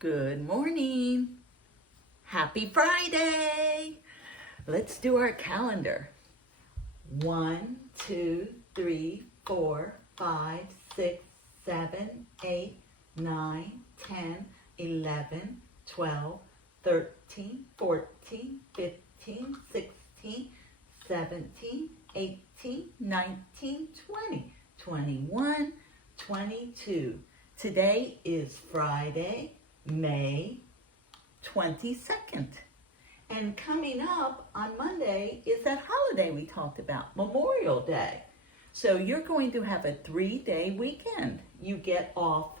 Good morning. Happy Friday. Let's do our calendar. 1, 2, 3, 4, 5, 6, 7, 8, 9, 10, 11, 12, 13, 14, 15, 16, 17, 18, 19, 20, 21, 22. Today is Friday, May 22nd. And coming up on Monday is that holiday we talked about, Memorial Day. So you're going to have a 3-day weekend. You get off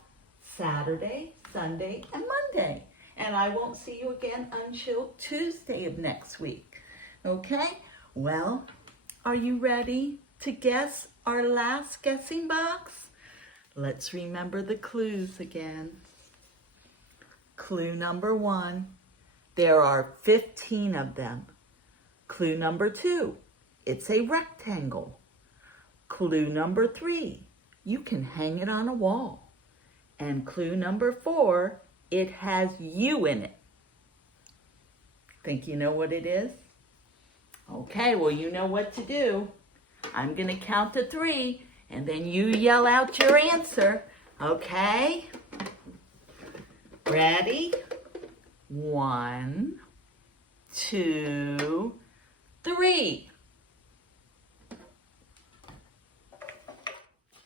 Saturday, Sunday, and Monday. And I won't see you again until Tuesday of next week. Okay? Well, are you ready to guess our last guessing box? Let's remember the clues again. Clue number 1. There are 15 of them. Clue number 2, it's a rectangle. Clue number 3, you can hang it on a wall. And clue number 4, it has you in it. Think you know what it is? Okay, well, you know what to do. I'm going to count to 3, and then you yell out your answer. Okay? Ready? 1, 2, 3.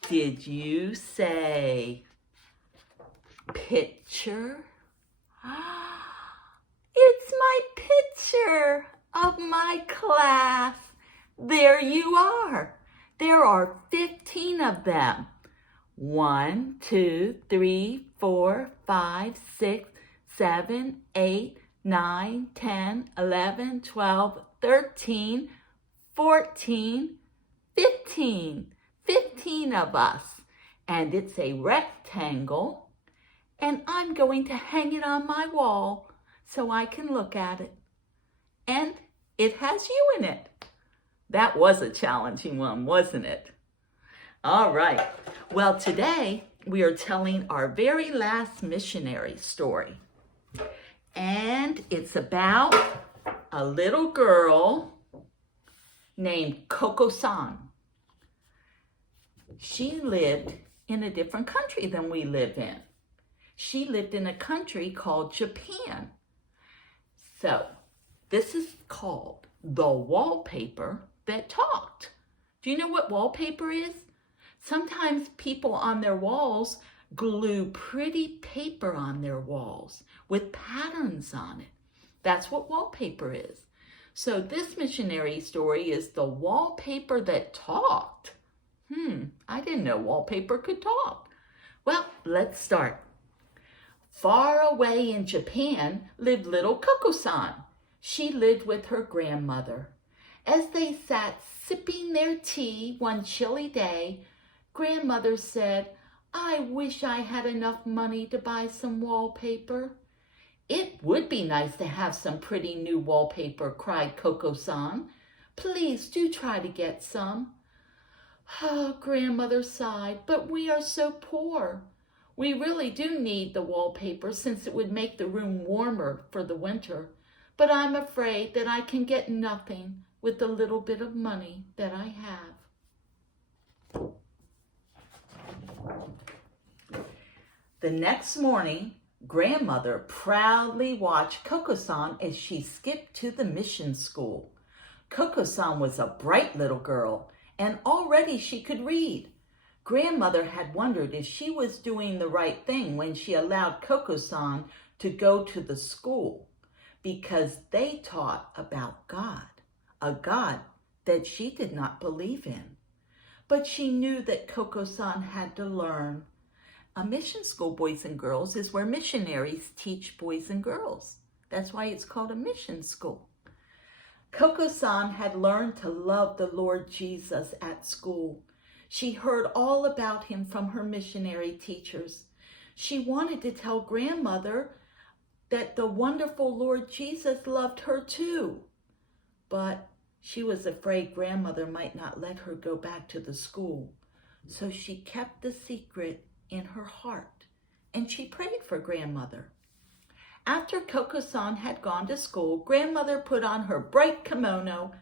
Did you say picture? It's my picture of my class. There you are. There are 15 of them. 1, 2, 3, 4, 5, 6, 7, 8, 9, 10, 11, 12, 13, 14, 15. 15 of us. And it's a rectangle. And I'm going to hang it on my wall so I can look at it. And it has you in it. That was a challenging one, wasn't it? All right. Well, today we are telling our very last missionary story. And it's about a little girl named Coco-san. She lived in a different country than we live in. She lived in a country called Japan. So, this is called the wallpaper that talked. Do you know what wallpaper is? Sometimes people on their walls glue pretty paper on their walls with patterns on it. That's what wallpaper is. So this missionary story is the wallpaper that talked. I didn't know wallpaper could talk. Well, let's start. Far away in Japan lived little Coco-san. She lived with her grandmother. As they sat sipping their tea one chilly day, Grandmother said, "I wish I had enough money to buy some wallpaper." "It would be nice to have some pretty new wallpaper," cried Coco-san. "Please do try to get some." Oh, Grandmother sighed, "But we are so poor. We really do need the wallpaper since it would make the room warmer for the winter. But I'm afraid that I can get nothing with the little bit of money that I have." The next morning, Grandmother proudly watched Coco-san as she skipped to the mission school. Coco-san was a bright little girl, and already she could read. Grandmother had wondered if she was doing the right thing when she allowed Coco-san to go to the school, because they taught about God, a God that she did not believe in. But she knew that Coco-san had to learn. A mission school, boys and girls, is where missionaries teach boys and girls. That's why it's called a mission school. Coco-san had learned to love the Lord Jesus at school. She heard all about him from her missionary teachers. She wanted to tell Grandmother that the wonderful Lord Jesus loved her too. But she was afraid Grandmother might not let her go back to the school. So she kept the secret in her heart, and she prayed for Grandmother. After Coco-san had gone to school, Grandmother put on her bright kimono.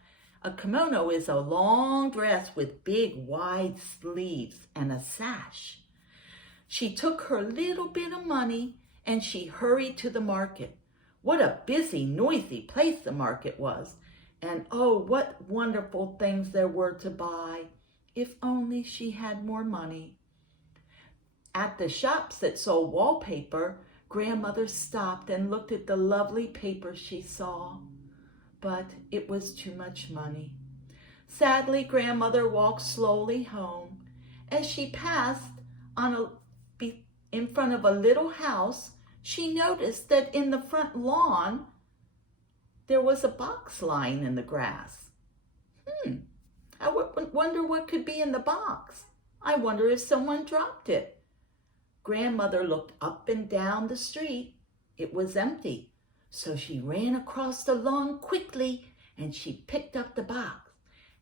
A kimono is a long dress with big wide sleeves and a sash. She took her little bit of money and she hurried to the market. What a busy, noisy place the market was. And oh, what wonderful things there were to buy. If only she had more money. At the shops that sold wallpaper, Grandmother stopped and looked at the lovely paper she saw. But it was too much money. Sadly, Grandmother walked slowly home. As she passed in front of a little house, she noticed that in the front lawn, there was a box lying in the grass. I wonder what could be in the box. I wonder if someone dropped it. Grandmother looked up and down the street. It was empty. So she ran across the lawn quickly and she picked up the box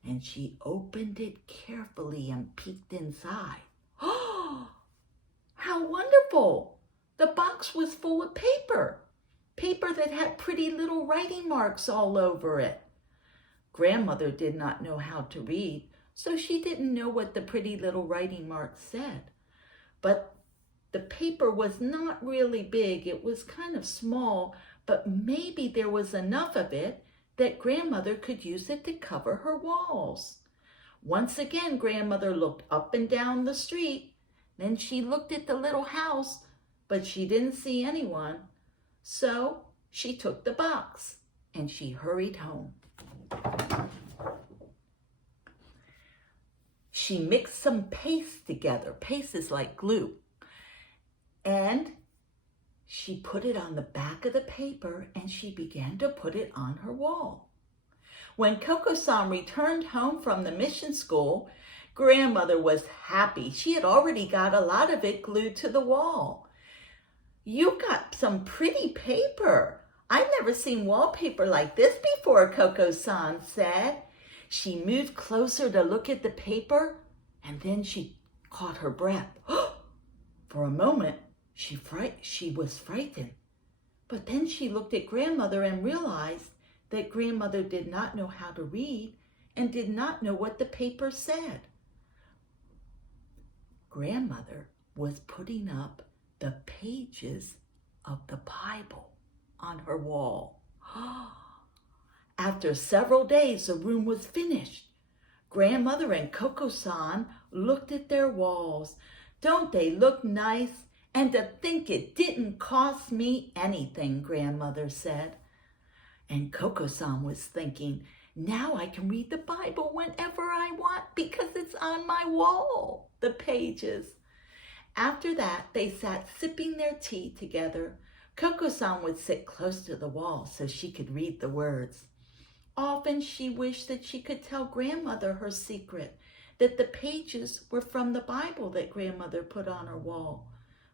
and she opened it carefully and peeked inside. Oh, how wonderful! The box was full of paper that had pretty little writing marks all over it. Grandmother did not know how to read, so she didn't know what the pretty little writing marks said. But the paper was not really big. It was kind of small, but maybe there was enough of it that Grandmother could use it to cover her walls. Once again, Grandmother looked up and down the street. Then she looked at the little house, but she didn't see anyone. So she took the box and she hurried home. She mixed some paste together. Paste is like glue. And she put it on the back of the paper and she began to put it on her wall. When Coco-san returned home from the mission school, Grandmother was happy. She had already got a lot of it glued to the wall. You got some pretty paper. I've never seen wallpaper like this before, Coco-san said. She moved closer to look at the paper and then she caught her breath. For a moment, she was frightened. But then she looked at Grandmother and realized that Grandmother did not know how to read and did not know what the paper said. Grandmother was putting up the pages of the Bible on her wall. After several days, the room was finished. Grandmother and Coco-san looked at their walls. Don't they look nice? And to think it didn't cost me anything, Grandmother said. And Coco-san was thinking, now I can read the Bible whenever I want because it's on my wall, the pages. After that, they sat sipping their tea together. Coco-san would sit close to the wall so she could read the words. Often she wished that she could tell Grandmother her secret, that the pages were from the Bible that Grandmother put on her wall,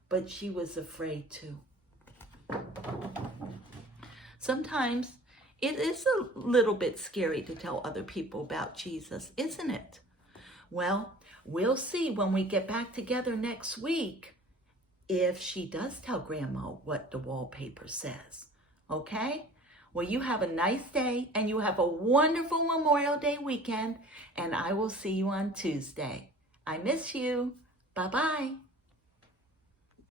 but she was afraid to. Sometimes it is a little bit scary to tell other people about Jesus, isn't it? Well, we'll see when we get back together next week if she does tell Grandma what the wallpaper says. Okay? Well, you have a nice day and you have a wonderful Memorial Day weekend, and I will see you on Tuesday. I miss you. Bye-bye.